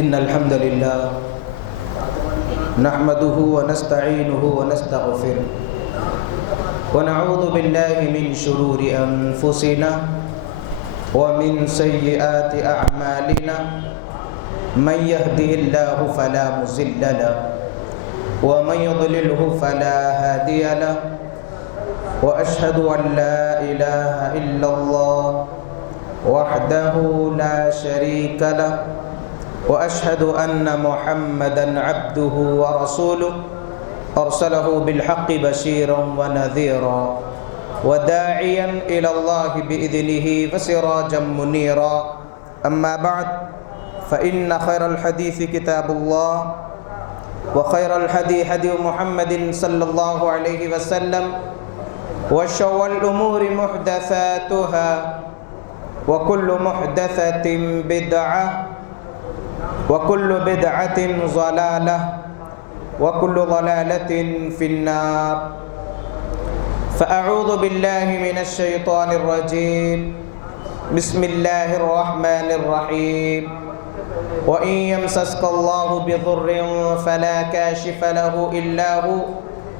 إن الحمد لله نحمده ونستعينه ونستغفره ونعوذ بالله من شرور أنفسنا ومن سيئات أعمالنا من يهده الله فلا مضل له ومن يضلله فلا هادي له وأشهد أن لا إله إلا الله وحده لا شريك له وأشهد أن محمدًا عبده ورسوله أرسله بالحق بشيرا ونذيرا وداعيا إلى الله بإذنه وسراجا منيرا أما بعد فإن خير الحديث كتاب الله وخير الهدي هدي محمد صلى الله عليه وسلم وشر الأمور محدثاتها وكل محدثة بدعة وكل بدعة ضلالة وكل ضلالة في النار فأعوذ بالله من الشيطان الرجيم بسم الله الرحمن الرحيم وإن يمسسك الله بضر فلا كاشف له إلا هو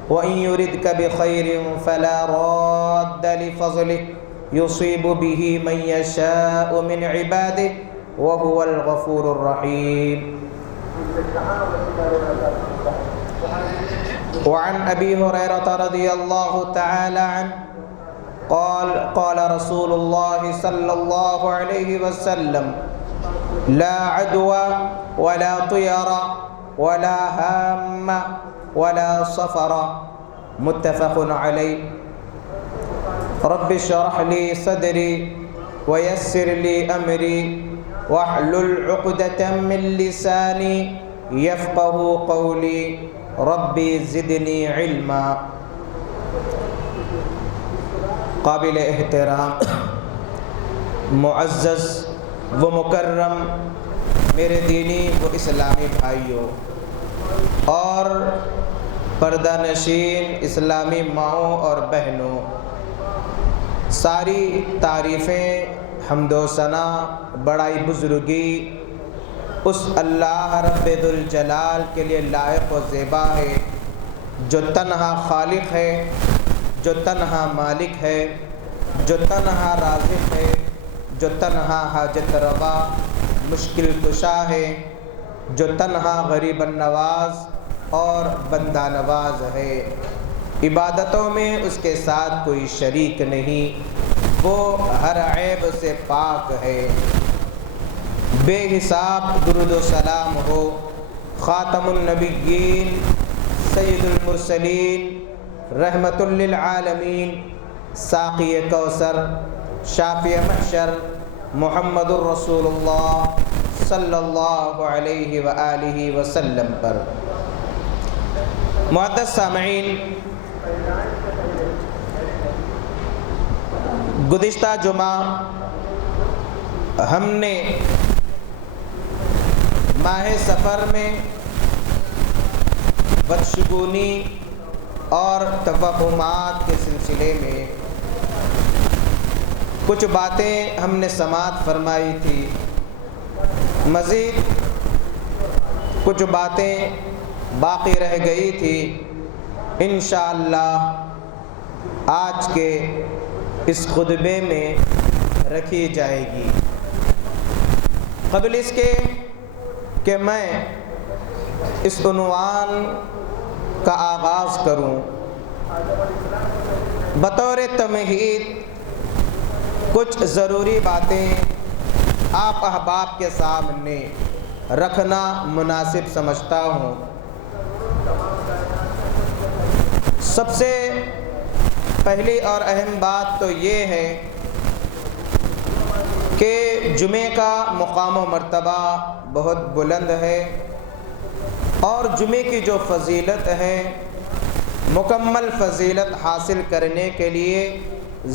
وإن يردك بخير فلا راد لفضله يصيب به من يشاء من عباده وهو الغفور الرحيم وعن أبي هريرة رضي الله تعالى عنه قال رسول الله صلى الله عليه وسلم لا عدوى ولا طير ولا هام ولا صفر متفق عليه رب اشرح لي صدري ويسر لي أمري واحلل عقدة من لساني يفقه قولي ربي زدني علما قابل احترام معزز و مکرم میرے دینی و اسلامی بھائیوں اور پردہ نشین اسلامی ماؤں اور بہنوں، ساری تعریفیں حمد و ثنا بڑائی بزرگی اس اللہ رب ذوالجلال کے لیے لائق و زیبا ہے جو تنہا خالق ہے، جو تنہا مالک ہے، جو تنہا رازق ہے، جو تنہا حاجت روا مشکل کشا ہے، جو تنہا غریب نواز اور بندہ نواز ہے۔ عبادتوں میں اس کے ساتھ کوئی شریک نہیں، وہ ہر عیب سے پاک ہے۔ بے حساب درود و سلام ہو خاتم النبیین سید المرسلین رحمت للعالمین ساقی کوثر شافی محشر محمد الرسول اللہ صلی اللہ علیہ وآلہ وسلم پر۔ معزز سامعین، گزشتہ جمعہ ہم نے ماہ سفر میں بدشگونی اور توہمات کے سلسلے میں کچھ باتیں ہم نے سماعت فرمائی تھی، مزید کچھ باتیں باقی رہ گئی تھی، انشاءاللہ آج کے اس خطبے میں رکھی جائے گی۔ قبل اس کے کہ میں اس عنوان کا آغاز کروں، بطور تمہید کچھ ضروری باتیں آپ احباب کے سامنے رکھنا مناسب سمجھتا ہوں۔ سب سے پہلی اور اہم بات تو یہ ہے کہ جمعے کا مقام و مرتبہ بہت بلند ہے، اور جمعے کی جو فضیلت ہے، مکمل فضیلت حاصل کرنے کے لیے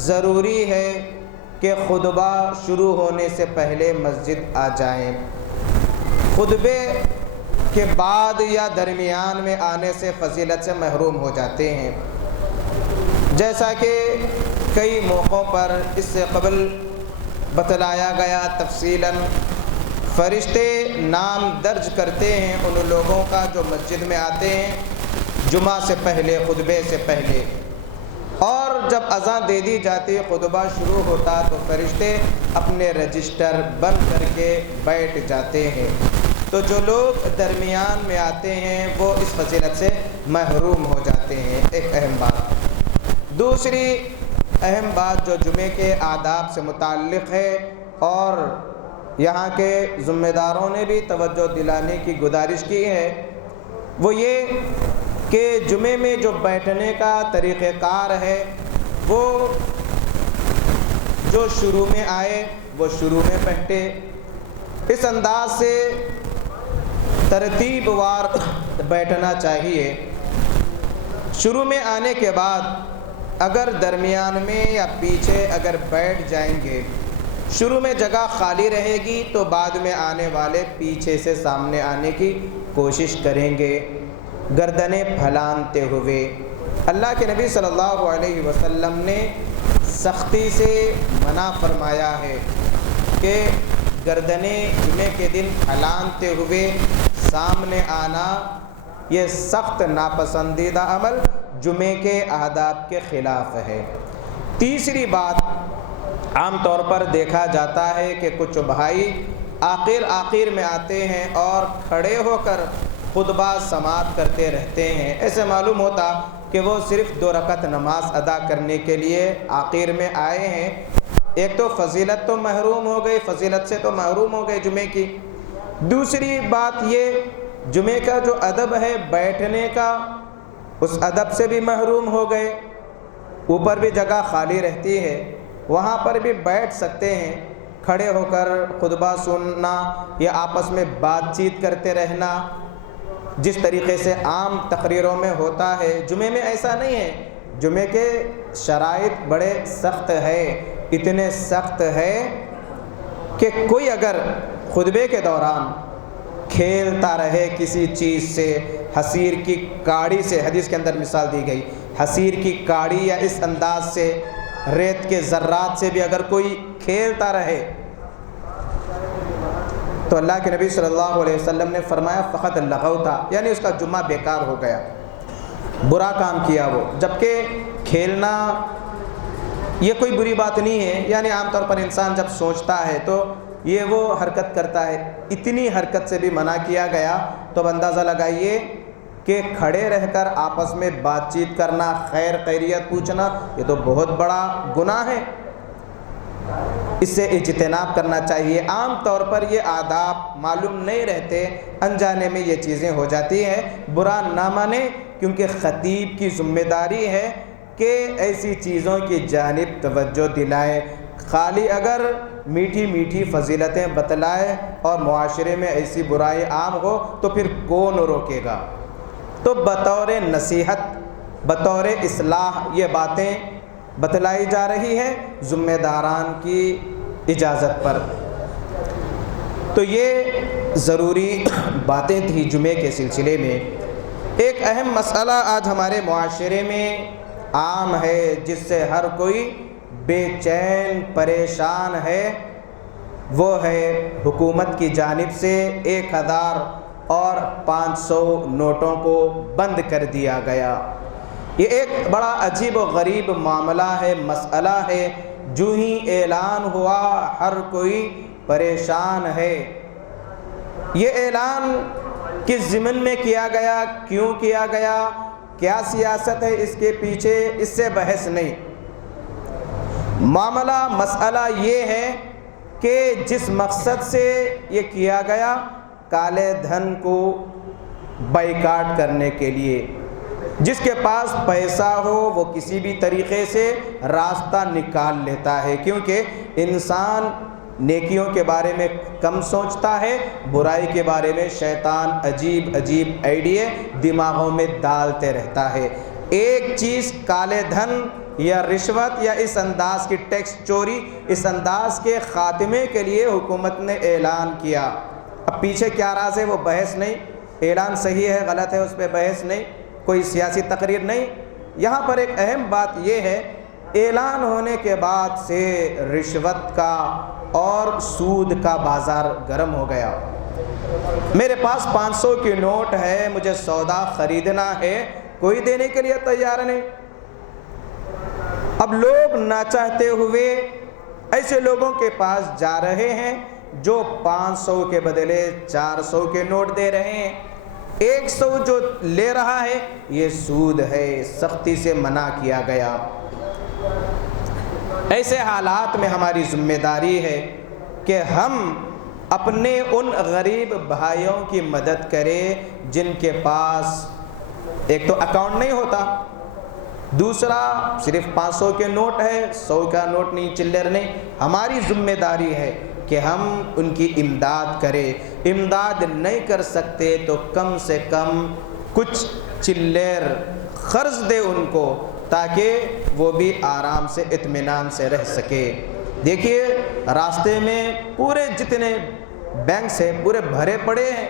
ضروری ہے کہ خطبہ شروع ہونے سے پہلے مسجد آ جائیں۔ خطبے کے بعد یا درمیان میں آنے سے فضیلت سے محروم ہو جاتے ہیں، جیسا کہ کئی موقعوں پر اس سے قبل بتلایا گیا تفصیلاً فرشتے نام درج کرتے ہیں ان لوگوں کا جو مسجد میں آتے ہیں جمعہ سے پہلے، خطبے سے پہلے، اور جب اذان دے دی جاتی، خطبہ شروع ہوتا تو فرشتے اپنے رجسٹر بند کر کے بیٹھ جاتے ہیں۔ تو جو لوگ درمیان میں آتے ہیں وہ اس فضیلت سے محروم ہو جاتے ہیں۔ ایک اہم بات۔ دوسری اہم بات جو جمعے کے آداب سے متعلق ہے اور یہاں کے ذمہ داروں نے بھی توجہ دلانے کی گزارش کی ہے، وہ یہ کہ جمعے میں جو بیٹھنے کا طریقہ کار ہے وہ جو شروع میں آئے وہ شروع میں بیٹھے، اس انداز سے ترتیب وار بیٹھنا چاہیے۔ شروع میں آنے کے بعد اگر درمیان میں یا پیچھے اگر بیٹھ جائیں گے، شروع میں جگہ خالی رہے گی تو بعد میں آنے والے پیچھے سے سامنے آنے کی کوشش کریں گے گردنیں پھیلانتے ہوئے۔ اللہ کے نبی صلی اللہ علیہ وسلم نے سختی سے منع فرمایا ہے کہ گردنیں جمعے کے دن پھیلانتے ہوئے سامنے آنا یہ سخت ناپسندیدہ عمل جمعے کے آداب کے خلاف ہے۔ تیسری بات، عام طور پر دیکھا جاتا ہے کہ کچھ بھائی آخر میں آتے ہیں اور کھڑے ہو کر خطبہ سماعت کرتے رہتے ہیں۔ ایسے معلوم ہوتا کہ وہ صرف 2 رکعت نماز ادا کرنے کے لیے آخر میں آئے ہیں۔ ایک تو فضیلت تو محروم ہو گئی، فضیلت سے تو محروم ہو گئے جمعے کی۔ دوسری بات یہ، جمعے کا جو ادب ہے بیٹھنے کا، اس ادب سے بھی محروم ہو گئے۔ اوپر بھی جگہ خالی رہتی ہے، وہاں پر بھی بیٹھ سکتے ہیں، کھڑے ہو کر خطبہ سننا یا آپس میں بات چیت کرتے رہنا جس طریقے سے عام تقریروں میں ہوتا ہے، جمعے میں ایسا نہیں ہے۔ جمعے کے شرائط بڑے سخت ہے، اتنے سخت ہے کہ کوئی اگر خطبے کے دوران کھیلتا رہے کسی چیز سے، حصیر کی کاڑی سے، حدیث کے اندر مثال دی گئی، حصیر کی کاڑی یا اس انداز سے ریت کے ذرات سے بھی اگر کوئی کھیلتا رہے تو اللہ کے نبی صلی اللہ علیہ وسلم نے فرمایا فقط لغوتا، یعنی اس کا جمعہ بیکار ہو گیا، برا کام کیا وہ۔ جبکہ کھیلنا یہ کوئی بری بات نہیں ہے، یعنی عام طور پر انسان جب سوچتا ہے تو یہ وہ حرکت کرتا ہے، اتنی حرکت سے بھی منع کیا گیا تو اب اندازہ لگائیے کہ کھڑے رہ کر آپس میں بات چیت کرنا، خیر خیریت پوچھنا، یہ تو بہت بڑا گناہ ہے، اس سے اجتناب کرنا چاہیے۔ عام طور پر یہ آداب معلوم نہیں رہتے، انجانے میں یہ چیزیں ہو جاتی ہیں، برا نہ مانیں، کیونکہ خطیب کی ذمہ داری ہے کہ ایسی چیزوں کی جانب توجہ دلائے۔ خالی اگر میٹھی میٹھی فضیلتیں بتلائے اور معاشرے میں ایسی برائی عام ہو تو پھر کون روکے گا؟ تو بطور نصیحت، بطور اصلاح یہ باتیں بتلائی جا رہی ہے ذمہ داران کی اجازت پر۔ تو یہ ضروری باتیں تھیں جمعے کے سلسلے میں۔ ایک اہم مسئلہ آج ہمارے معاشرے میں عام ہے جس سے ہر کوئی بے چین پریشان ہے، وہ ہے حکومت کی جانب سے 1000 اور 500 نوٹوں کو بند کر دیا گیا۔ یہ ایک بڑا عجیب و غریب معاملہ ہے، مسئلہ ہے، جو ہی اعلان ہوا ہر کوئی پریشان ہے۔ یہ اعلان کس ضمن میں کیا گیا، کیوں کیا گیا، کیا سیاست ہے اس کے پیچھے، اس سے بحث نہیں۔ معاملہ مسئلہ یہ ہے کہ جس مقصد سے یہ کیا گیا، کالے دھن کو بائیکاٹ کرنے کے لیے، جس کے پاس پیسہ ہو وہ کسی بھی طریقے سے راستہ نکال لیتا ہے، کیونکہ انسان نیکیوں کے بارے میں کم سوچتا ہے، برائی کے بارے میں شیطان عجیب عجیب آئیڈیے دماغوں میں ڈالتے رہتا ہے۔ ایک چیز کالے دھن یا رشوت یا اس انداز کی ٹیکس چوری، اس انداز کے خاتمے کے لیے حکومت نے اعلان کیا۔ اب پیچھے کیا راز ہے وہ بحث نہیں، اعلان صحیح ہے غلط ہے اس پہ بحث نہیں، کوئی سیاسی تقریر نہیں۔ یہاں پر ایک اہم بات یہ ہے، اعلان ہونے کے بعد سے رشوت کا اور سود کا بازار گرم ہو گیا۔ میرے پاس 500 کی نوٹ ہے، مجھے سودا خریدنا ہے، کوئی دینے کے لیے تیار نہیں۔ اب لوگ نہ چاہتے ہوئے ایسے لوگوں کے پاس جا رہے ہیں جو 500 کے بدلے 400 کے نوٹ دے رہے ہیں۔ 100 جو لے رہا ہے یہ سود ہے، سختی سے منع کیا گیا۔ ایسے حالات میں ہماری ذمہ داری ہے کہ ہم اپنے ان غریب بھائیوں کی مدد کریں جن کے پاس ایک تو اکاؤنٹ نہیں ہوتا، دوسرا صرف 500 کے نوٹ ہے، 100 کا نوٹ نہیں، چلر نہیں۔ ہماری ذمہ داری ہے کہ ہم ان کی امداد کریں۔ امداد نہیں کر سکتے تو کم سے کم کچھ چلر قرض دے ان کو، تاکہ وہ بھی آرام سے اطمینان سے رہ سکے۔ دیکھیے راستے میں پورے جتنے بینکس ہیں پورے بھرے پڑے ہیں،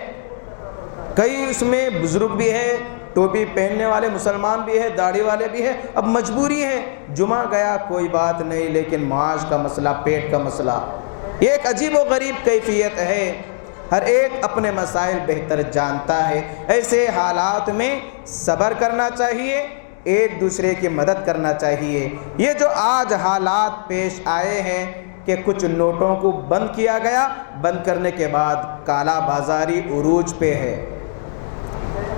کئی اس میں بزرگ بھی ہے، ٹوپی پہننے والے مسلمان بھی ہے، داڑھی والے بھی ہے۔ اب مجبوری ہے، جمعہ گیا کوئی بات نہیں، لیکن معاش کا مسئلہ، پیٹ کا مسئلہ، یہ ایک عجیب و غریب کیفیت ہے۔ ہر ایک اپنے مسائل بہتر جانتا ہے۔ ایسے حالات میں صبر کرنا چاہیے، ایک دوسرے کی مدد کرنا چاہیے۔ یہ جو آج حالات پیش آئے ہیں کہ کچھ نوٹوں کو بند کیا گیا، بند کرنے کے بعد کالا بازاری عروج پہ ہے،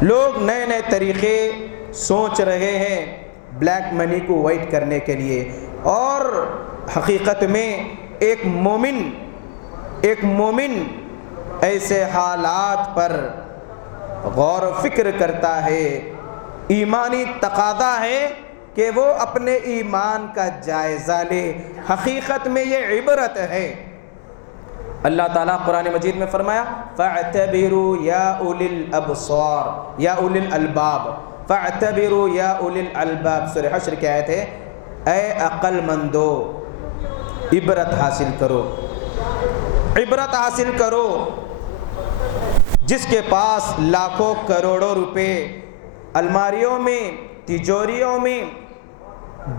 لوگ نئے نئے طریقے سوچ رہے ہیں بلیک منی کو وائٹ کرنے کے لیے۔ اور حقیقت میں ایک مومن ایسے حالات پر غور و فکر کرتا ہے، ایمانی تقاضا ہے کہ وہ اپنے ایمان کا جائزہ لے۔ حقیقت میں یہ عبرت ہے۔ اللہ تعالیٰ قرآن مجید میں فرمایا فَاعْتَبِرُوا يَا أُولِي الْأَبْصَارِ یا أُولِي الْأَلْبَابِ، فَاعْتَبِرُوا يَا أُولِي الْأَلْبَابِ، سورہ حشر کی آیت ہے، اے عقل مندو عبرت حاصل کرو، عبرت حاصل کرو۔ جس کے پاس لاکھوں کروڑوں روپے الماریوں میں، تجوریوں میں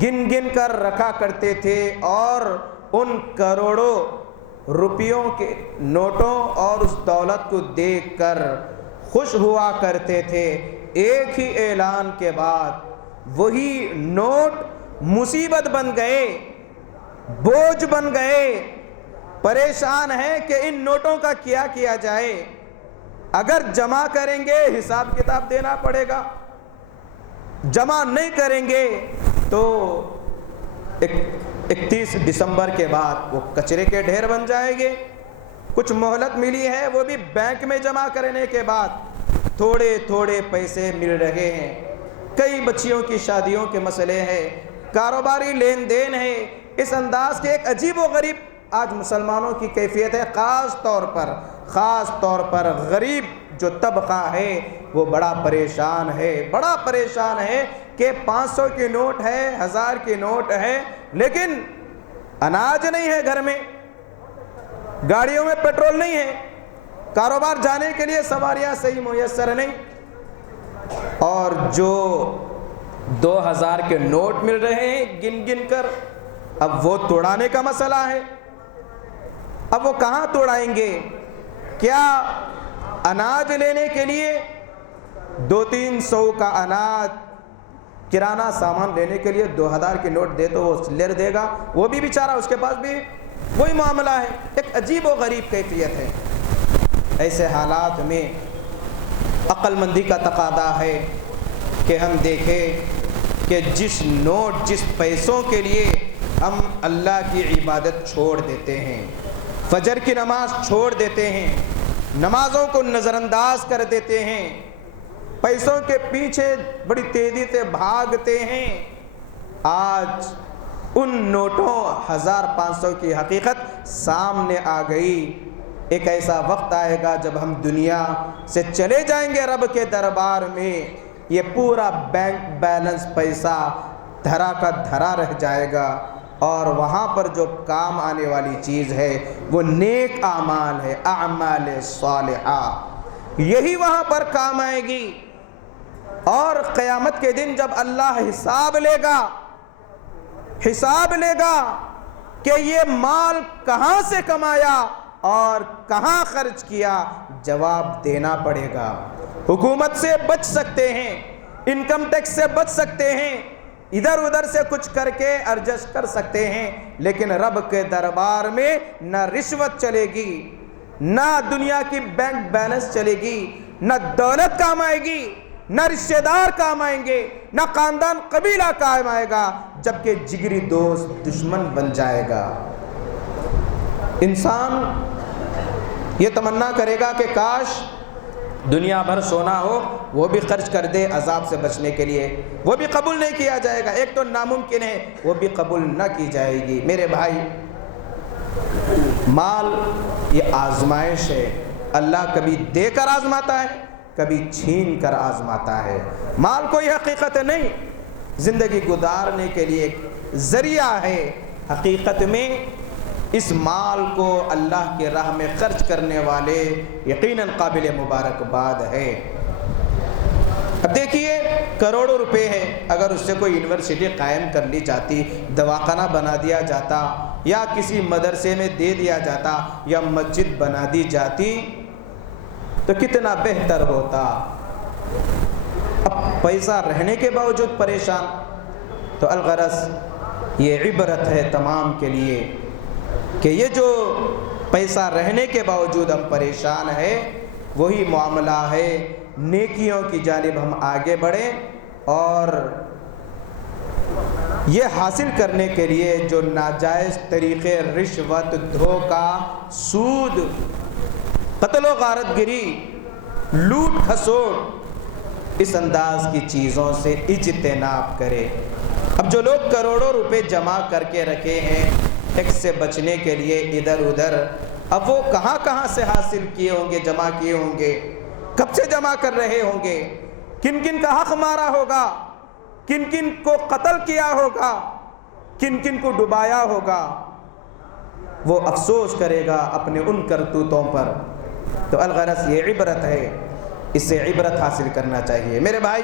گن گن کر رکھا کرتے تھے اور ان کروڑوں روپیوں کے نوٹوں اور اس دولت کو دیکھ کر خوش ہوا کرتے تھے، ایک ہی اعلان کے بعد وہی نوٹ مصیبت بن گئے، بوجھ بن گئے، پریشان ہیں کہ ان نوٹوں کا کیا کیا جائے۔ اگر جمع کریں گے حساب کتاب دینا پڑے گا، جمع نہیں کریں گے تو 31 دسمبر کے بعد وہ کچرے کے ڈھیر بن جائیں گے۔ کچھ مہلت ملی ہے، وہ بھی بینک میں جمع کرنے کے بعد تھوڑے تھوڑے پیسے مل رہے ہیں۔ کئی بچیوں کی شادیوں کے مسئلے ہیں، کاروباری لین دین ہے۔ اس انداز کے ایک عجیب و غریب آج مسلمانوں کی کیفیت ہے۔ خاص طور پر غریب جو طبقہ ہے وہ بڑا پریشان ہے کہ 500 کی نوٹ ہے، 1000 کی نوٹ ہے، لیکن اناج نہیں ہے گھر میں، گاڑیوں میں پیٹرول نہیں ہے، کاروبار جانے کے لیے سواریاں صحیح میسر نہیں، اور جو 2000 کے نوٹ مل رہے ہیں گن گن کر، اب وہ توڑانے کا مسئلہ ہے۔ اب وہ کہاں توڑائیں گے؟ کیا اناج لینے کے لیے 200-300 کا اناج، کرانہ سامان لینے کے لیے 2000 کی نوٹ دے تو وہ لے دے گا؟ وہ بھی بیچارہ، اس کے پاس بھی وہی معاملہ ہے۔ ایک عجیب و غریب کیفیت ہے۔ ایسے حالات میں عقل مندی کا تقاضا ہے کہ ہم دیکھیں کہ جس پیسوں کے لیے ہم اللہ کی عبادت چھوڑ دیتے ہیں، فجر کی نماز چھوڑ دیتے ہیں، نمازوں کو نظر انداز کر دیتے ہیں، پیسوں کے پیچھے بڑی تیزی سے بھاگتے ہیں، آج ان نوٹوں 1500 کی حقیقت سامنے آ گئی۔ ایک ایسا وقت آئے گا جب ہم دنیا سے چلے جائیں گے رب کے دربار میں، یہ پورا بینک بیلنس پیسہ دھرا کا دھرا رہ جائے گا، اور وہاں پر جو کام آنے والی چیز ہے وہ نیک اعمال ہے، اعمال صالحہ، یہی وہاں پر کام آئے گی۔ اور قیامت کے دن جب اللہ حساب لے گا حساب لے گا کہ یہ مال کہاں سے کمایا اور کہاں خرچ کیا، جواب دینا پڑے گا۔ حکومت سے بچ سکتے ہیں، انکم ٹیکس سے بچ سکتے ہیں، ادھر ادھر سے کچھ کر کے ایڈجسٹ کر سکتے ہیں، لیکن رب کے دربار میں نہ رشوت چلے گی، نہ دنیا کی بینک بیلنس چلے گی، نہ دولت کام آئے گی، نہ رشتہ دار کام آئیں گے، نہ خاندان قبیلہ کام آئے گا، جبکہ جگری دوست دشمن بن جائے گا۔ انسان یہ تمنا کرے گا کہ کاش دنیا بھر سونا ہو، وہ بھی خرچ کر دے عذاب سے بچنے کے لیے، وہ بھی قبول نہیں کیا جائے گا۔ ایک تو ناممکن ہے، وہ بھی قبول نہ کی جائے گی۔ میرے بھائی، مال یہ آزمائش ہے، اللہ کبھی دے کر آزماتا ہے، کبھی چھین کر آزماتا ہے۔ مال کوئی حقیقت نہیں، زندگی گزارنے کے لیے ایک ذریعہ ہے۔ حقیقت میں اس مال کو اللہ کی راہ میں خرچ کرنے والے یقیناً قابل مبارکباد ہے۔ اب دیکھیے، کروڑوں روپے ہے، اگر اس سے کوئی یونیورسٹی قائم کر لی جاتی، دواخانہ بنا دیا جاتا، یا کسی مدرسے میں دے دیا جاتا، یا مسجد بنا دی جاتی تو کتنا بہتر ہوتا۔ اب پیسہ رہنے کے باوجود پریشان، تو الغرض یہ عبرت ہے تمام کے لیے کہ یہ جو پیسہ رہنے کے باوجود ہم پریشان ہیں، وہی معاملہ ہے نیکیوں کی جانب ہم آگے بڑھیں، اور یہ حاصل کرنے کے لیے جو ناجائز طریقے، رشوت، دھوکہ، سود، قتل و غارت گری، لوٹ کھسوٹ، اس انداز کی چیزوں سے اجتناب کرے۔ اب جو لوگ کروڑوں روپے جمع کر کے رکھے ہیں ٹیکس سے بچنے کے لیے ادھر ادھر، اب وہ کہاں کہاں سے حاصل کیے ہوں گے، جمع کیے ہوں گے، کب سے جمع کر رہے ہوں گے، کن کن کا حق مارا ہوگا، کن کن کو قتل کیا ہوگا، کن کن کو ڈبایا ہوگا، وہ افسوس کرے گا اپنے ان کرتوتوں پر۔ تو الغرض یہ عبرت ہے، اس سے عبرت حاصل کرنا چاہیے۔ میرے بھائی،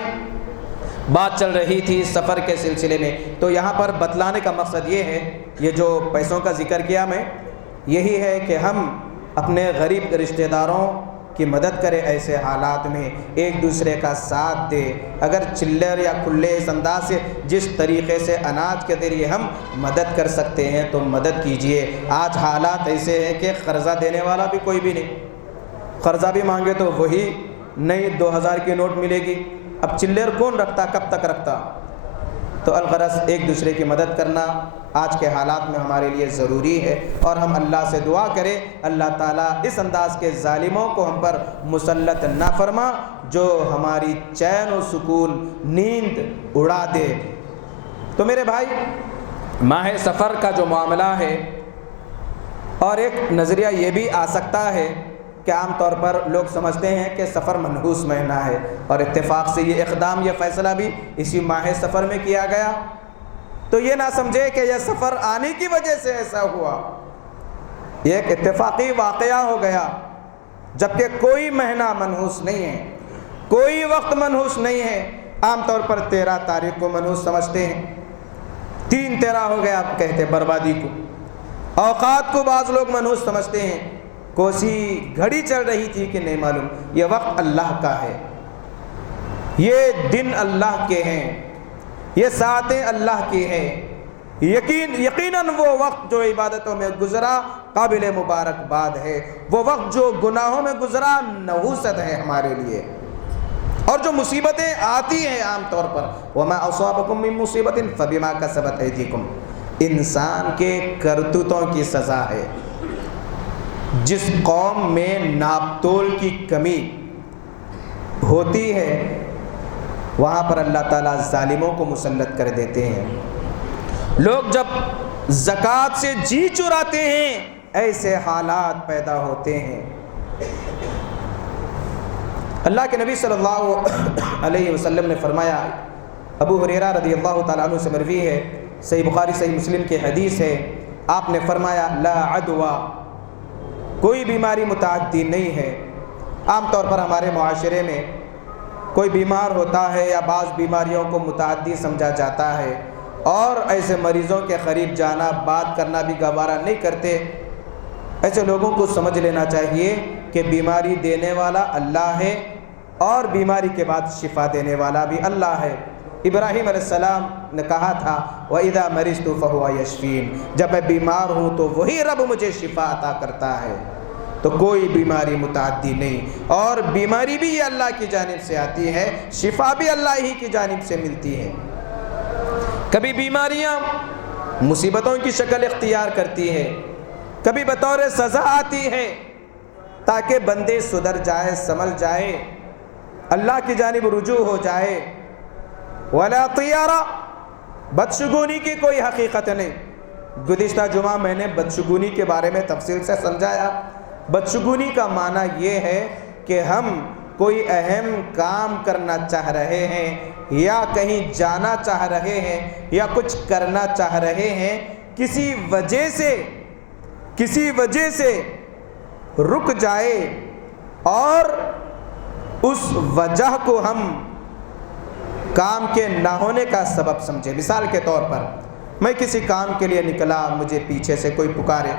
بات چل رہی تھی سفر کے سلسلے میں، تو یہاں پر بتلانے کا مقصد یہ ہے، یہ جو پیسوں کا ذکر کیا میں، یہی ہے کہ ہم اپنے غریب رشتہ داروں کی مدد کریں، ایسے حالات میں ایک دوسرے کا ساتھ دے۔ اگر چلر یا کھلے اس انداز سے جس طریقے سے اناج کے ذریعے ہم مدد کر سکتے ہیں تو مدد کیجئے۔ آج حالات ایسے ہیں کہ قرضہ دینے والا بھی کوئی بھی نہیں، قرضہ بھی مانگے تو وہی نئی 2000 کی نوٹ ملے گی۔ اب چلر کون رکھتا، کب تک رکھتا؟ تو الغرض ایک دوسرے کی مدد کرنا آج کے حالات میں ہمارے لیے ضروری ہے، اور ہم اللہ سے دعا کریں اللہ تعالیٰ اس انداز کے ظالموں کو ہم پر مسلط نہ فرما جو ہماری چین و سکون، نیند اڑا دے۔ تو میرے بھائی، ماہ سفر کا جو معاملہ ہے، اور ایک نظریہ یہ بھی آ سکتا ہے کہ عام طور پر لوگ سمجھتے ہیں کہ سفر منحوس مہینہ ہے، اور اتفاق سے یہ اقدام، یہ فیصلہ بھی اسی ماہ سفر میں کیا گیا، تو یہ نہ سمجھے کہ یہ سفر آنے کی وجہ سے ایسا ہوا، یہ ایک اتفاقی واقعہ ہو گیا، جبکہ کوئی مہینہ منحوس نہیں ہے، کوئی وقت منحوس نہیں ہے۔ عام طور پر 13 تاریخ کو منحوس سمجھتے ہیں، 3/13 ہو گیا آپ کہتے بربادی کو۔ اوقات کو بعض لوگ منحوس سمجھتے ہیں، کوسی گھڑی چل رہی تھی کہ نہیں معلوم، یہ وقت اللہ کا ہے، یہ دن اللہ کے ہیں، یہ ساعتیں اللہ کی ہیں۔ یقیناً وہ وقت جو عبادتوں میں گزرا قابل مبارکباد ہے، وہ وقت جو گناہوں میں گزرا نحوست ہے ہمارے لیے۔ اور جو مصیبتیں آتی ہیں عام طور پر، وَمَا أَصَابَكُم مِّن مُّصِيبَةٍ فَبِمَا كَسَبَتْ أَيْدِيكُمْ، انسان کے کرتوتوں کی سزا ہے۔ جس قوم میں ناپ تول کی کمی ہوتی ہے، وہاں پر اللہ تعالیٰ ظالموں کو مسلط کر دیتے ہیں۔ لوگ جب زکوٰۃ سے جی چراتے ہیں، ایسے حالات پیدا ہوتے ہیں۔ اللہ کے نبی صلی اللہ علیہ وسلم نے فرمایا، ابو ہریرہ رضی اللہ تعالیٰ عنہ سے مروی ہے، صحیح بخاری صحیح مسلم کی حدیث ہے، آپ نے فرمایا لا عدوہ، کوئی بیماری متعدی نہیں ہے۔ عام طور پر ہمارے معاشرے میں کوئی بیمار ہوتا ہے یا بعض بیماریوں کو متعدی سمجھا جاتا ہے، اور ایسے مریضوں کے قریب جانا، بات کرنا بھی گوارا نہیں کرتے۔ ایسے لوگوں کو سمجھ لینا چاہیے کہ بیماری دینے والا اللہ ہے اور بیماری کے بعد شفا دینے والا بھی اللہ ہے۔ ابراہیم علیہ السلام نے کہا تھا وَإِذَا مَرِضْتُ فَهُوَ يَشْفِينِ، جب میں بیمار ہوں تو وہی رب مجھے شفا عطا کرتا ہے۔ تو کوئی بیماری متعدی نہیں، اور بیماری بھی یہ اللہ کی جانب سے آتی ہے، شفا بھی اللہ ہی کی جانب سے ملتی ہے۔ کبھی بیماریاں مصیبتوں کی شکل اختیار کرتی ہے، کبھی بطور سزا آتی ہے تاکہ بندے سدھر جائے، سنبھل جائے، اللہ کی جانب رجوع ہو جائے۔ وَلَا طِيَارَ، بدشگونی کی کوئی حقیقت نہیں۔ گزشتہ جمعہ میں نے بدشگونی کے بارے میں تفصیل سے سمجھایا۔ بدشگونی کا معنی یہ ہے کہ ہم کوئی اہم کام کرنا چاہ رہے ہیں یا کہیں جانا چاہ رہے ہیں یا کچھ کرنا چاہ رہے ہیں، کسی وجہ سے رک جائے اور اس وجہ کو ہم کام کے نہ ہونے کا سبب سمجھے۔ مثال کے طور پر میں کسی کام کے لیے نکلا، مجھے پیچھے سے کوئی پکارے،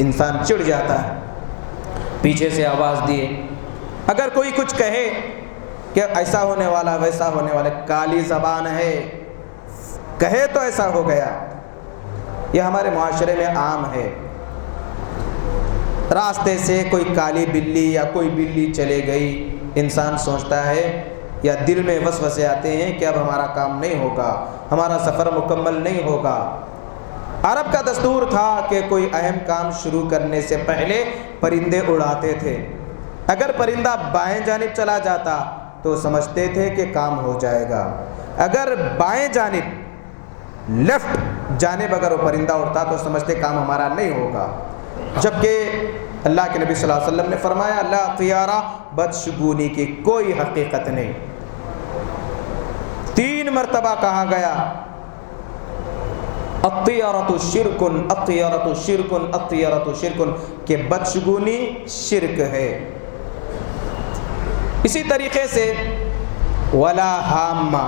انسان چڑ جاتا ہے، پیچھے سے آواز دیے، اگر کوئی کچھ کہے کہ ایسا ہونے والا ویسا ہونے والا، کالی زبان ہے، کہے تو ایسا ہو گیا۔ یہ ہمارے معاشرے میں عام ہے۔ راستے سے کوئی کالی بلی یا کوئی بلی چلے گئی، انسان سوچتا ہے یا دل میں وسوسے آتے ہیں کہ اب ہمارا کام نہیں ہوگا، ہمارا سفر مکمل نہیں ہوگا۔ عرب کا دستور تھا کہ کوئی اہم کام شروع کرنے سے پہلے پرندے اڑاتے تھے۔ اگر پرندہ بائیں جانب چلا جاتا تو سمجھتے تھے کہ کام ہو جائے گا، اگر بائیں جانب لیفٹ جانب اگر وہ پرندہ اڑتا تو سمجھتے کام ہمارا نہیں ہوگا۔ جبکہ اللہ کے نبی صلی اللہ علیہ وسلم نے فرمایا لا طیارہ، بدشگونی کی کوئی حقیقت نہیں۔ 3 مرتبہ کہا گیا الطیارۃ شرکن، الطیارۃ شرکن، الطیارۃ شرکن، کہ بدشگونی شرک ہے۔ اسی طریقے سے ولا ہامہ،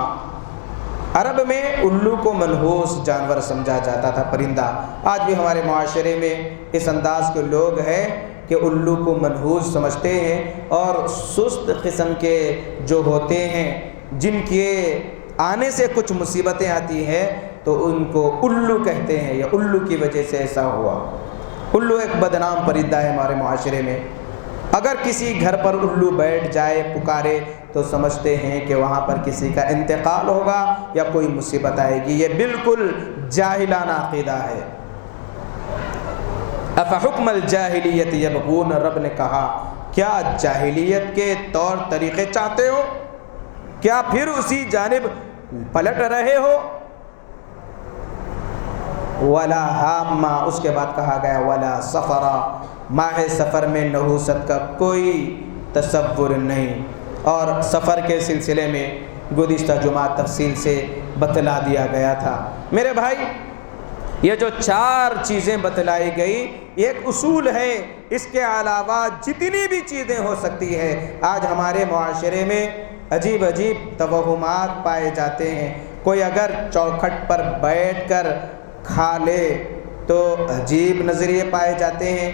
عرب میں الو کو منحوس جانور سمجھا جاتا تھا، پرندہ۔ آج بھی ہمارے معاشرے میں اس انداز کے لوگ ہیں کہ الو کو منحوس سمجھتے ہیں، اور سست قسم کے جو ہوتے ہیں جن کے آنے سے کچھ مصیبتیں آتی ہیں تو ان کو الو کہتے ہیں، یا الو کی وجہ سے ایسا ہوا۔ الو ایک بدنام پرندہ ہے ہمارے معاشرے میں۔ اگر کسی گھر پر الو بیٹھ جائے، پکارے، تو سمجھتے ہیں کہ وہاں پر کسی کا انتقال ہوگا یا کوئی مصیبت آئے گی۔ یہ بالکل جاہلانہ عقیدہ ہے۔ افحکم الجاہلیت یبغون، رب نے کہا کیا جاہلیت کے طور طریقے چاہتے ہو؟ کیا پھر اسی جانب پلٹ رہے ہو؟ ولا ہامہ، اس کے بعد کہا گیا ولا سفرا، ماہ سفر میں نحوست کا کوئی تصور نہیں۔ اور سفر کے سلسلے میں گزشتہ جمعہ تفصیل سے بتلا دیا گیا تھا۔ میرے بھائی، یہ جو 4 چیزیں بتلائی گئی یہ ایک اصول ہے، اس کے علاوہ جتنی بھی چیزیں ہو سکتی ہے۔ آج ہمارے معاشرے میں عجیب عجیب توہمات پائے جاتے ہیں۔ کوئی اگر چوکھٹ پر بیٹھ کر کھا لے تو عجیب نظریے پائے جاتے ہیں،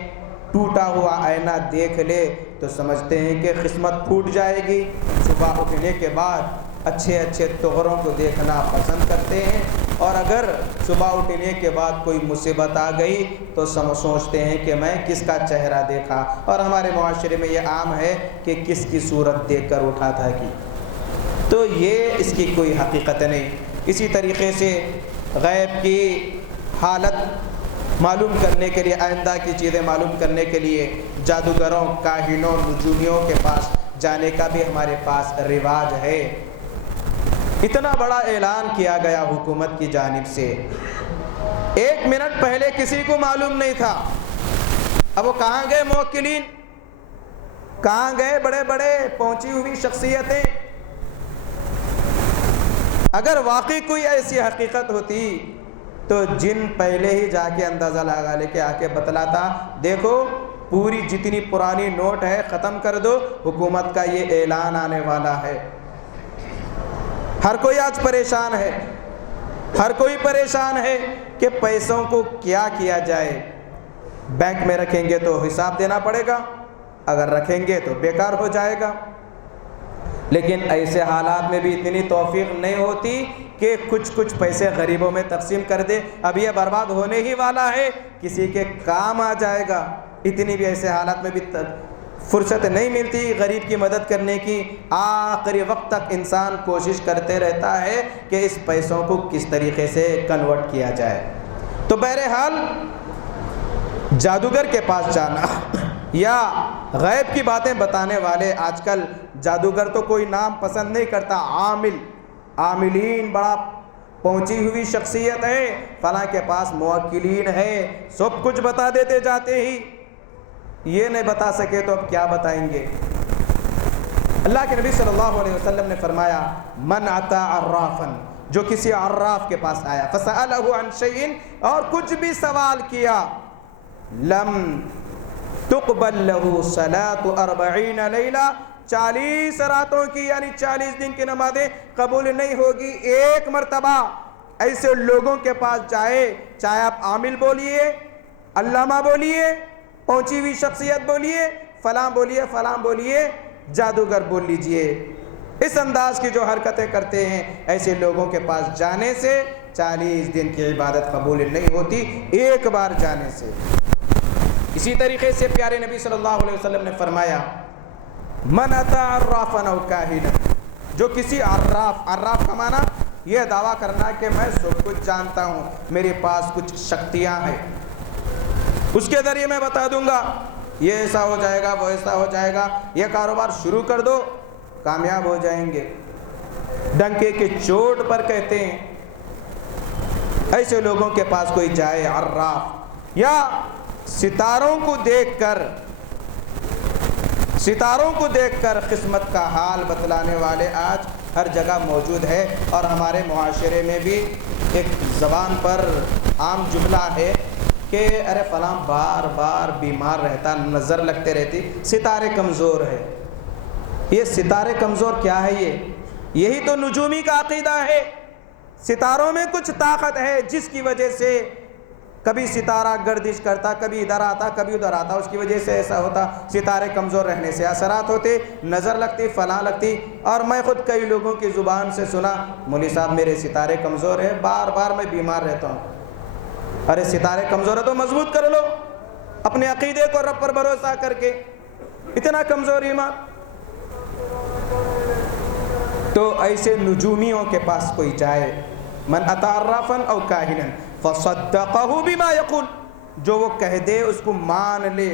ٹوٹا ہوا آئینہ دیکھ لے تو سمجھتے ہیں کہ قسمت پھوٹ جائے گی۔ صبح اٹھنے کے بعد اچھے اچھے طغروں کو دیکھنا پسند کرتے ہیں، اور اگر صبح اٹھنے کے بعد کوئی مصیبت آ گئی تو سوچتے ہیں کہ میں کس کا چہرہ دیکھا، اور ہمارے معاشرے میں یہ عام ہے کہ کس کی صورت دیکھ کر اٹھا تھا کی۔ تو یہ اس کی کوئی حقیقت نہیں۔ اسی طریقے سے غیب کی حالت معلوم کرنے کے لیے، آئندہ کی چیزیں معلوم کرنے کے لیے جادوگروں، کاہنوں، نجومیوں کے پاس جانے کا بھی ہمارے پاس رواج ہے۔ اتنا بڑا اعلان کیا گیا حکومت کی جانب سے، 1 منٹ پہلے کسی کو معلوم نہیں تھا۔ اب وہ کہاں گئے موکلین، کہاں گئے بڑے بڑے پہنچی ہوئی شخصیتیں؟ اگر واقعی کوئی ایسی حقیقت ہوتی تو جن پہلے ہی جا کے اندازہ لگا لے کے آ کے بتلاتا، دیکھو پوری جتنی پرانی نوٹ ہے ختم کر دو، حکومت کا یہ اعلان آنے والا ہے۔ ہر کوئی آج پریشان ہے۔ ہر کوئی پریشان ہے کہ پیسوں کو کیا کیا جائے. بینک میں رکھیں گے تو حساب دینا پڑے گا, اگر رکھیں گے تو بیکار ہو جائے گا. لیکن ایسے حالات میں بھی اتنی توفیق نہیں ہوتی کہ کچھ پیسے غریبوں میں تقسیم کر دے. اب یہ برباد ہونے ہی والا ہے, کسی کے کام آ جائے گا. اتنی بھی ایسے حالات میں بھی فرصت نہیں ملتی غریب کی مدد کرنے کی. آخری وقت تک انسان کوشش کرتے رہتا ہے کہ اس پیسوں کو کس طریقے سے کنورٹ کیا جائے. تو بہرحال جادوگر کے پاس جانا یا غیب کی باتیں بتانے والے, آج کل جادوگر تو کوئی نام پسند نہیں کرتا, عاملین بڑا پہنچی ہوئی شخصیت ہے, فلاں کے پاس موکلین ہے, سب کچھ بتا دیتے جاتے ہی. یہ نہیں بتا سکے تو اب کیا بتائیں گے. اللہ کے نبی صلی اللہ علیہ وسلم نے فرمایا من اتی عرافا, جو کسی عراف کے پاس آیا, فسألہ عن شیء, اور کچھ بھی سوال کیا, لم تقبل له صلاة 40 لیلہ, 40 راتوں کی یعنی 40 دن کی نمازیں قبول نہیں ہوگی. ایک مرتبہ ایسے لوگوں کے پاس جائے, چاہے آپ عامل بولیے, علامہ بولیے, پہنچی ہوئی شخصیت بولیے, فلاں بولیے, فلاں بولیے, جادوگر بول لیجئے, اس انداز کی جو حرکتیں کرتے ہیں, ایسے لوگوں کے پاس جانے سے 40 دن کی عبادت قبول نہیں ہوتی, ایک بار جانے سے. اسی طریقے سے پیارے نبی صلی اللہ علیہ وسلم نے فرمایا من اتی عرافا او کاہنا, جو کسی عراف کا معنی یہ دعویٰ کرنا کہ میں سب کچھ جانتا ہوں, میرے پاس کچھ شکتیاں ہیں, اس کے ذریعے میں بتا دوں گا یہ ایسا ہو جائے گا, وہ ایسا ہو جائے گا, یہ کاروبار شروع کر دو کامیاب ہو جائیں گے. ڈنکے کے چوٹ پر کہتے ہیں. ایسے لوگوں کے پاس کوئی جائے عراف, یا ستاروں کو دیکھ کر قسمت کا حال بتلانے والے آج ہر جگہ موجود ہے. اور ہمارے معاشرے میں بھی ایک زبان پر عام جملہ ہے کہ ارے فلاں بار بار بیمار رہتا, نظر لگتے رہتی, ستارے کمزور ہے. یہ ستارے کمزور کیا ہے؟ یہی تو نجومی کا عقیدہ ہے. ستاروں میں کچھ طاقت ہے جس کی وجہ سے کبھی ستارہ گردش کرتا, کبھی ادھر آتا, کبھی ادھر آتا, اس کی وجہ سے ایسا ہوتا. ستارے کمزور رہنے سے اثرات ہوتے, نظر لگتی, فلاں لگتی. اور میں خود کئی لوگوں کی زبان سے سنا, مولوی صاحب میرے ستارے کمزور ہیں, بار بار میں بیمار رہتا ہوں. ارے ستارے کمزور ہے تو مضبوط کر لو اپنے عقیدے کو, رب پر بھروسہ کر کے. اتنا کمزور ایمان. تو ایسے نجومیوں کے پاس کوئی جائے, من اتی عرافا او کاہنا فصدقہ بما یقول, جو وہ کہہ دے اس کو مان لے,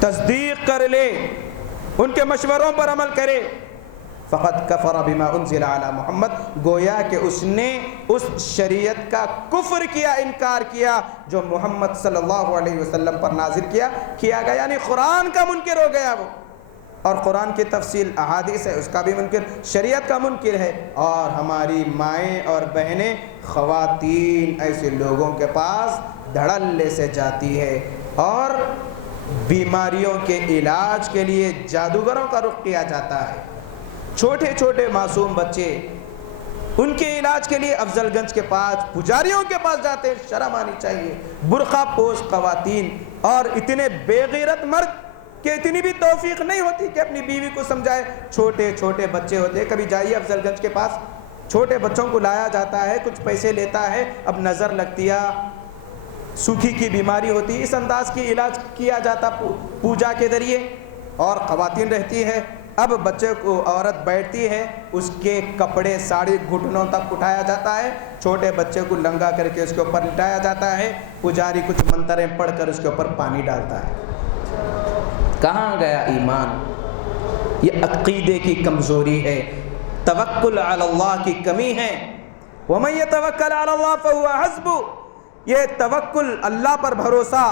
تصدیق کر لے, ان کے مشوروں پر عمل کرے, فقد کفر بما انزل علی محمد, گویا کہ اس نے اس شریعت کا کفر کیا, انکار کیا جو محمد صلی اللہ علیہ وسلم پر نازل کیا گیا, یعنی قرآن کا منکر ہو گیا وہ. اور قرآن کی تفصیل احادیث ہے, اس کا بھی منکر, شریعت کا منکر ہے. اور ہماری مائیں اور بہنیں, خواتین ایسے لوگوں کے پاس دھڑلے سے جاتی ہے, اور بیماریوں کے علاج کے لیے جادوگروں کا رخ کیا جاتا ہے. چھوٹے چھوٹے معصوم بچے, ان کے علاج کے لیے افضل گنج کے پاس پجاریوں کے پاس جاتے ہیں. شرم آنی چاہیے. برقع پوش خواتین, اور اتنے بے غیرت مرد کہ اتنی بھی توفیق نہیں ہوتی کہ اپنی بیوی کو سمجھائے. چھوٹے چھوٹے بچے ہوتے, کبھی جائیے افضل گنج کے پاس, چھوٹے بچوں کو لایا جاتا ہے, کچھ پیسے لیتا ہے, اب نظر لگتی ہے, سوکھی کی بیماری ہوتی, اس انداز کی علاج کیا جاتا پوجا کے ذریعے. اور خواتین رہتی ہے, اب بچے کو عورت بیٹھتی ہے, اس کے کپڑے ساڑی گھٹنوں تک اٹھایا جاتا ہے, چھوٹے بچے کو لنگا کر کے اس کے اوپر لٹایا جاتا ہے, پجاری کچھ منتریں پڑھ کر اس کے اوپر پانی ڈالتا ہے. کہاں گیا ایمان؟ یہ عقیدے کی کمزوری ہے, توکل علی اللہ کی کمی ہے. وَمَن يَتَوَكَّلْ عَلَى اللَّهِ فَهُوَ حَسْبُهُ, یہ توکل, اللہ پر بھروسہ,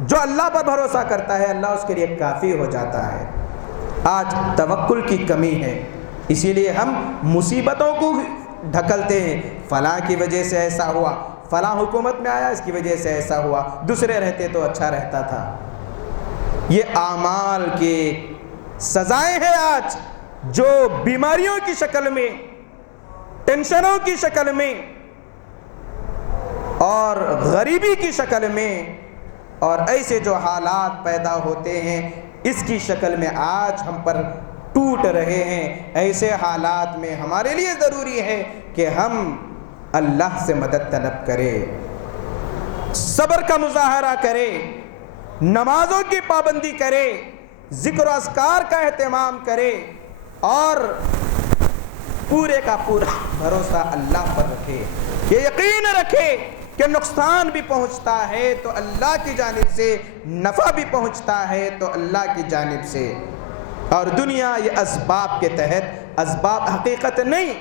جو اللہ پر بھروسہ کرتا ہے اللہ اس کے لیے کافی ہو جاتا ہے. آج توکل کی کمی ہے, اسی لیے ہم مصیبتوں کو ڈھکلتے ہیں. فلاں کی وجہ سے ایسا ہوا, فلاں حکومت میں آیا اس کی وجہ سے ایسا ہوا, دوسرے رہتے تو اچھا رہتا تھا. یہ اعمال کی سزائیں ہیں آج, جو بیماریوں کی شکل میں ٹینشنوں کی شکل میں اور غریبی کی شکل میں اور ایسے جو حالات پیدا ہوتے ہیں اس کی شکل میں آج ہم پر ٹوٹ رہے ہیں، ایسے حالات میں ہمارے لیے ضروری ہے کہ ہم اللہ سے مدد طلب کریں، صبر کا مظاہرہ کریں، نمازوں کی پابندی کریں، ذکر و اذکار کا اہتمام کریں اور پورے کا پورا بھروسہ اللہ پر رکھے، یہ یقین رکھے کہ نقصان بھی پہنچتا ہے تو اللہ کی جانب سے، نفع بھی پہنچتا ہے تو اللہ کی جانب سے، اور دنیا یہ اسباب کے تحت، اسباب حقیقت نہیں،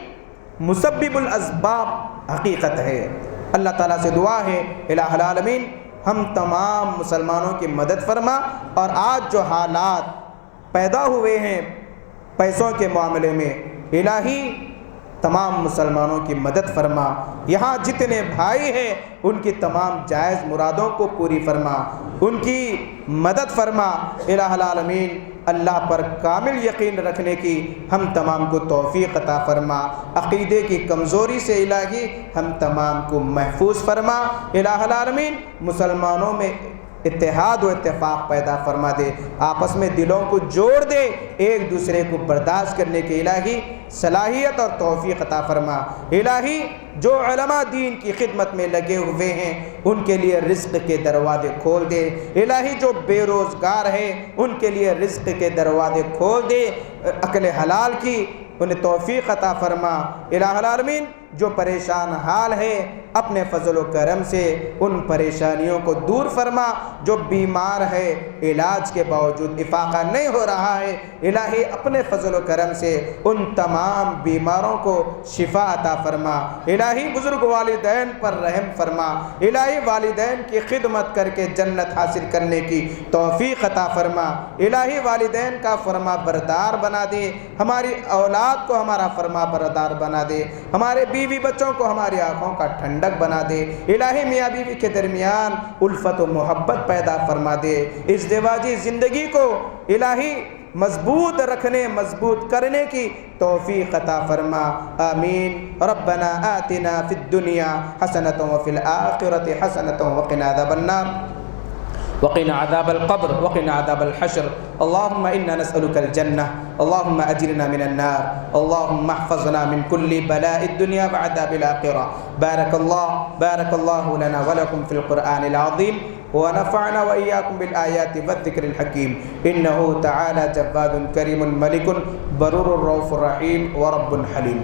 مسبب الاسباب حقیقت ہے۔ اللہ تعالیٰ سے دعا ہے الہ العالمین ہم تمام مسلمانوں کی مدد فرما، اور آج جو حالات پیدا ہوئے ہیں پیسوں کے معاملے میں، الہی تمام مسلمانوں کی مدد فرما، یہاں جتنے بھائی ہیں ان کی تمام جائز مرادوں کو پوری فرما، ان کی مدد فرما الہ العالمین۔ اللہ پر کامل یقین رکھنے کی ہم تمام کو توفیق عطا فرما، عقیدے کی کمزوری سے الہی ہم تمام کو محفوظ فرما الہ العالمین۔ مسلمانوں میں اتحاد و اتفاق پیدا فرما دے، آپس میں دلوں کو جوڑ دے، ایک دوسرے کو برداشت کرنے کے الہی صلاحیت اور توفیق عطا فرما۔ الہی جو علماء دین کی خدمت میں لگے ہوئے ہیں ان کے لیے رزق کے دروازے کھول دے، الہی جو بے روزگار ہیں ان کے لیے رزق کے دروازے کھول دے، عقل حلال کی انہیں توفیق عطا فرما الہ العالمین۔ جو پریشان حال ہے اپنے فضل و کرم سے ان پریشانیوں کو دور فرما، جو بیمار ہے علاج کے باوجود افاقہ نہیں ہو رہا ہے، الہی اپنے فضل و کرم سے ان تمام بیماروں کو شفا عطا فرما، الہی بزرگ والدین پر رحم فرما، الہی والدین کی خدمت کر کے جنت حاصل کرنے کی توفیق عطا فرما، الہی والدین کا فرما بردار بنا دے، ہماری اولاد کو ہمارا فرما بردار بنا دے، ہمارے بیوی بچوں کو ہماری آنکھوں کا ٹھنڈک بنا دے، الہی میاں بیوی کے درمیان الفت و محبت پیدا فرما دے، ازدواجی زندگی کو الہی مضبوط رکھنے، مضبوط کرنے کی توفیق عطا فرما، آمین۔ ربنا آتنا فی الدنیا حسنۃ وفی الآخرۃ حسنۃ وقنا عذاب النار وقنا عذاب القبر وقنا عذاب الحشر اللهم إنا نسألك الجنة اللهم أجرنا من النار اللهم احفظنا من كل بلاء الدنيا وعذاب الآخرة بارك الله لنا ولكم في القرآن العظيم ونفعنا وإياكم بالآيات والذكر الحكيم إنه تعالى جواد كريم ملك برور رؤوف رحيم ورب حليم۔